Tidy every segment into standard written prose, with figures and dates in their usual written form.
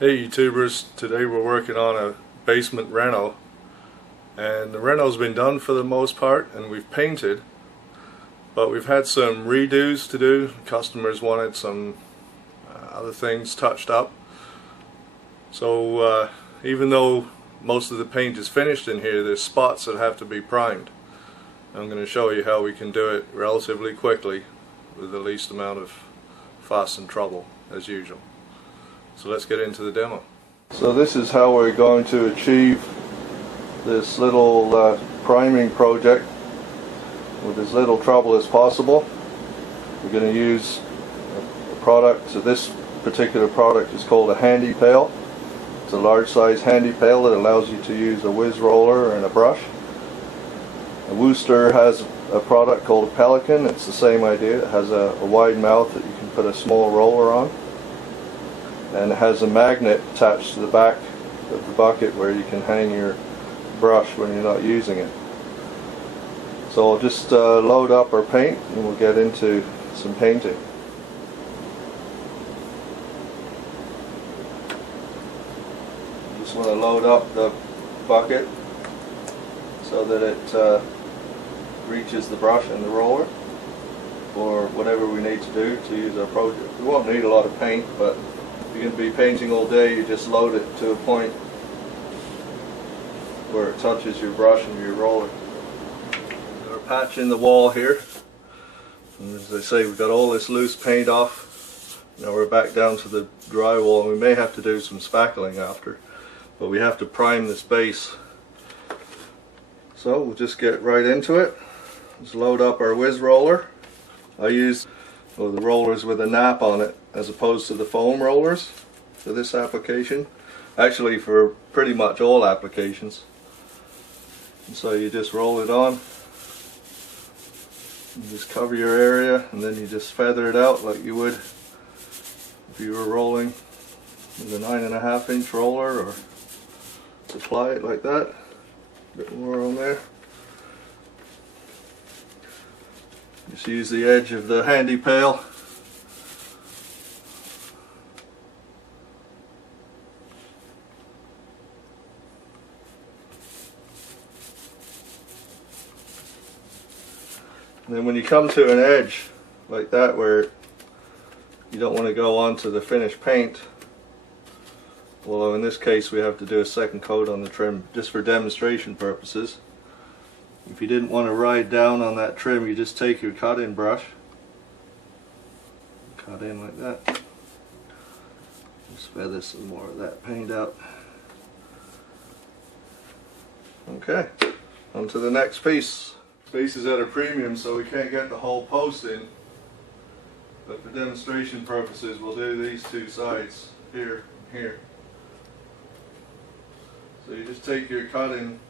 Hey YouTubers, today we're working on a basement reno, and the reno's been done for the most part and we've painted, but we've had some redos to do. Customers wanted some other things touched up, so even though most of the paint is finished in here, there's spots that have to be primed. I'm going to show you how we can do it relatively quickly with the least amount of fuss and trouble as usual. So let's get into the demo. So this is how we're going to achieve this little priming project with as little trouble as possible. We're going to use a product. So this particular product is called a handy pail. It's a large size handy pail that allows you to use a whiz roller and a brush. A Wooster has a product called a Pelican. It's the same idea. It has a wide mouth that you can put a small roller on, and it has a magnet attached to the back of the bucket where you can hang your brush when you're not using it. So I'll just load up our paint and we'll get into some painting. Just want to load up the bucket so that it reaches the brush and the roller for whatever we need to do to use our project. We won't need a lot of paint, but you're going to be painting all day, you just load it to a point where it touches your brush and your roller. Got our patch in the wall here, and as I say, we've got all this loose paint off. Now we're back down to the drywall, and we may have to do some spackling after, but we have to prime this base. So we'll just get right into it. Let's load up our whiz roller. I use the rollers with a nap on it as opposed to the foam rollers for this application, actually for pretty much all applications. And so you just roll it on, you just cover your area, and then you just feather it out like you would if you were rolling with a 9.5 inch roller, or apply it like that. A bit more on there. Just use the edge of the handy pail. And then when you come to an edge like that where you don't want to go onto the finished paint, although in this case we have to do a second coat on the trim just for demonstration purposes. If you didn't want to ride down on that trim, you just take your cut-in brush, cut in like that, just feather some more of that paint out. Okay, on to the next piece. This piece is at a premium, so we can't get the whole post in, but for demonstration purposes we'll do these two sides, here and here. So you just take your cut-in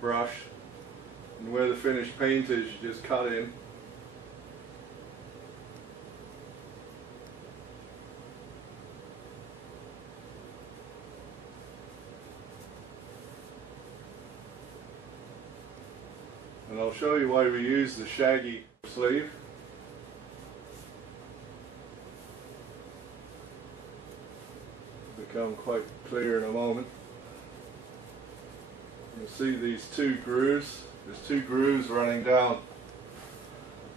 brush, and where the finished paint is, you just cut in. And I'll show you why we use the shaggy sleeve. Become quite clear in a moment. You'll see these two grooves. There's two grooves running down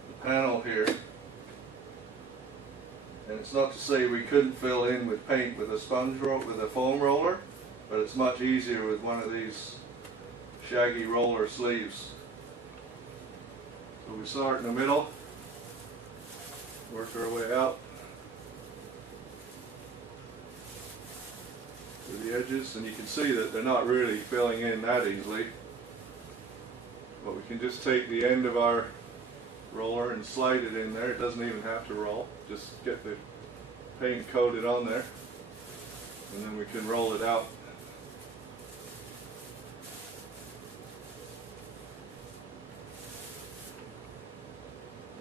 the panel here. And it's not to say we couldn't fill in with paint with a foam roller, but it's much easier with one of these shaggy roller sleeves. So we start in the middle, work our way out to the edges, and you can see that they're not really filling in that easily. But we can just take the end of our roller and slide it in there. It doesn't even have to roll. Just get the paint coated on there, and then we can roll it out.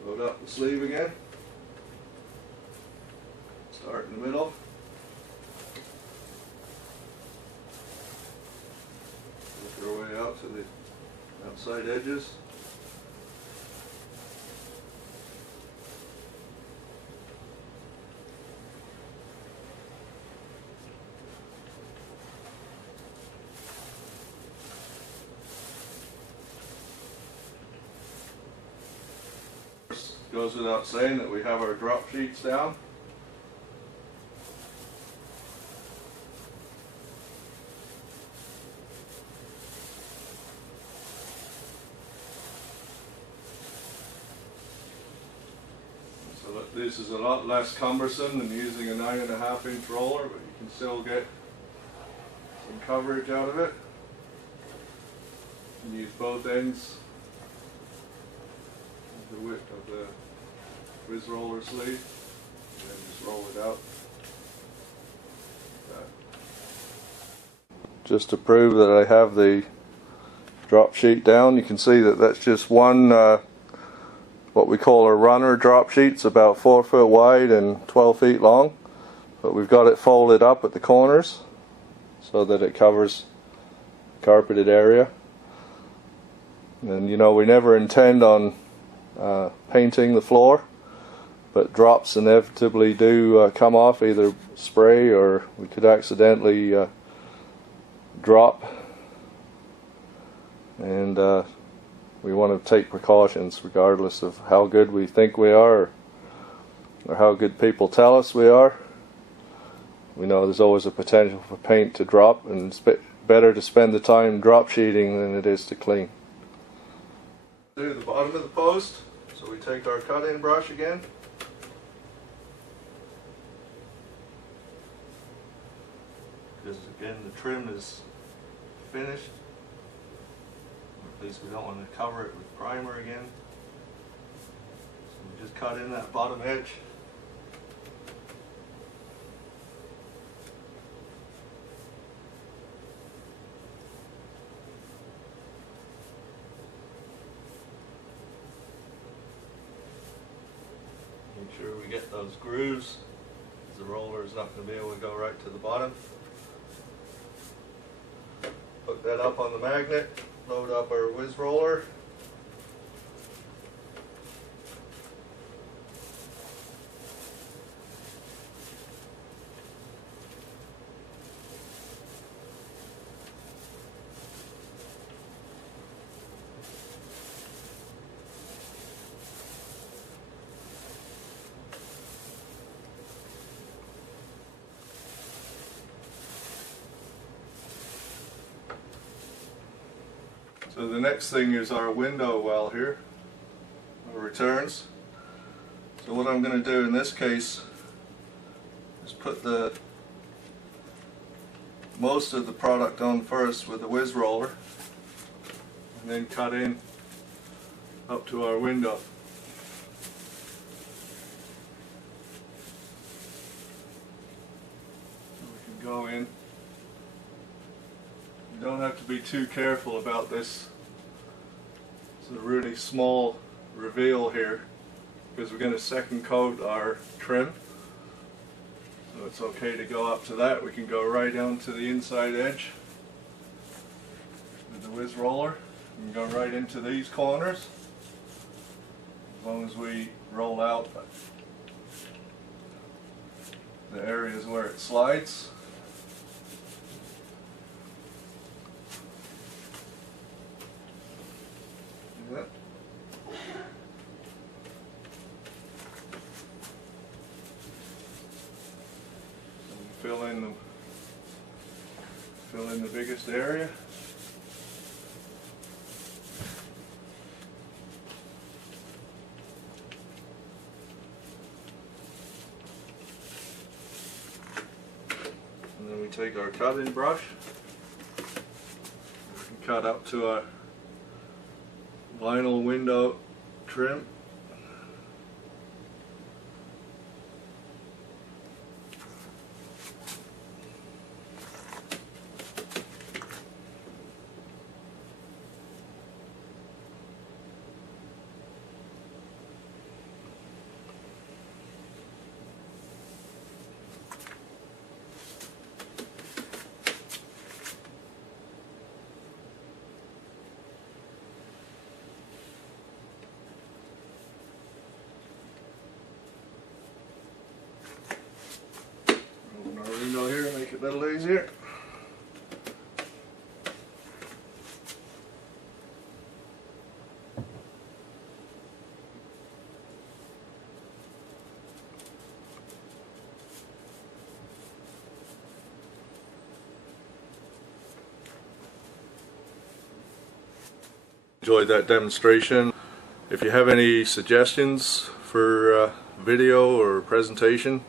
Load up the sleeve again. Start in the middle. Work our way out to the outside edges. Goes without saying that we have our drop sheets down. So this is a lot less cumbersome than using a 9.5-inch roller, but you can still get some coverage out of it. You can use both ends of the width of the whiz roller sleeve, and then just roll it out. Like that. Just to prove that I have the drop sheet down, you can see that that's just one what we call a runner drop sheet. It's about 4 foot wide and 12 feet long, but we've got it folded up at the corners so that it covers carpeted area. And you know, we never intend on painting the floor, but drops inevitably do come off, either spray or we could accidentally drop, and we want to take precautions regardless of how good we think we are or how good people tell us we are. We know there's always a potential for paint to drop, and it's better to spend the time drop sheeting than it is to clean. Do the bottom of the post, so we take our cut-in brush again. Because again, the trim is finished. At least we don't want to cover it with primer again. So we just cut in that bottom edge. Make sure we get those grooves, because the roller is not going to be able to go right to the bottom. Hook that up on the magnet, load up our whiz roller. So the next thing is our window well here, our returns. So what I'm going to do in this case is put most of the product on first with the whiz roller, and then cut in up to our window. So we can go in. You don't have to be too careful about this. It's a really small reveal here because we're going to second coat our trim. So it's okay to go up to that. We can go right down to the inside edge with the whiz roller. We can go right into these corners as long as we roll out the areas where it slides. Yep. So we fill in the biggest area. And then we take our cut-in brush. We can cut up to our vinyl window trim. Window here, make it a little easier. Enjoyed that demonstration. If you have any suggestions for video or presentation,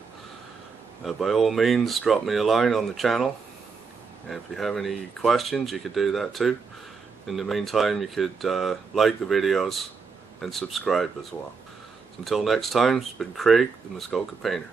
by all means drop me a line on the channel. And if you have any questions, you could do that too. In the meantime, you could like the videos and subscribe as well. So until next time, it's been Craig, the Muskoka Painter.